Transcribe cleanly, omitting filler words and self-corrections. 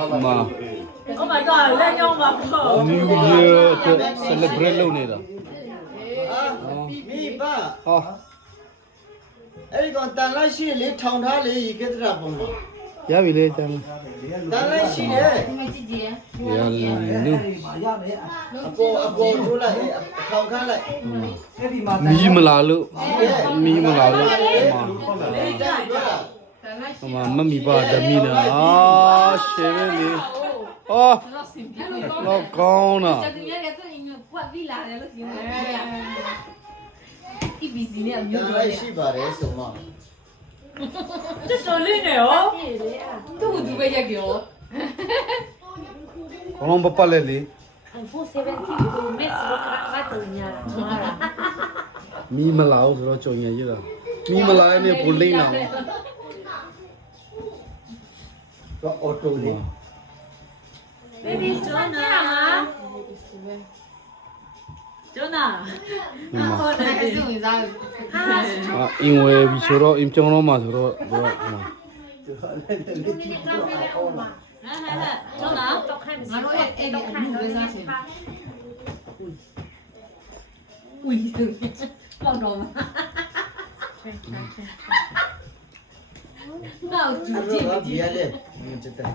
Oh my god လက်ညောင်းပါပေါ့ New Year အတွက် celebrate လုပ်နေတာ မိဘ ဟော အဲ့ဒီကောင်တန်လိုက်ရှိလေထောင်ထားလေရေကဲတရာပုံမှာ ရပြီလေတမ်း တန်လိုက်ရှိတယ် ဒီမှာကြည့်ကြည့် ရလူ အပေါ်ထိုးလိုက်ထောင်ခါလိုက် မီးမလာလို့မီးမလာလို့ လေးတိုင်းတော့ ဟိုမှာမမီပါဓမီနာရှယ်လေဟောတော့ကောင်းတာ ကျတူရတဲ့တော့အင်းပွက်ပြီးလာတယ်လို့ပြောတယ်ဒီဘီစီနဲ့အ တ မျိုး န် တွေ လိုက်ရှိပါတယ်ဆိုမှ တော်လေးနေရော သူ့သူပဲရက်ကြော ကောင်းပပလဲလေ 470 mes lo kratnya. မီးမလာဘူးဆိုတော့ကြုံရရတာမီးမလာရင်ဘူလိမ့်လာ တော့အော်တိုလေး Baby Jonah Jonah ဟုတ်တယ် အဲ့ဒါဝင်စား အင်းဝဲပြီးဆိုတော့အင်းကျောင်းတော့မှာဆိုတော့ဟို Jonah ငါတို့အဲ့ဒီအမှုဝင်စားရှင်อุ้ยပေါက်တော့မှာတော့ကြည့် အဲ့တော့ဘီရလေတက်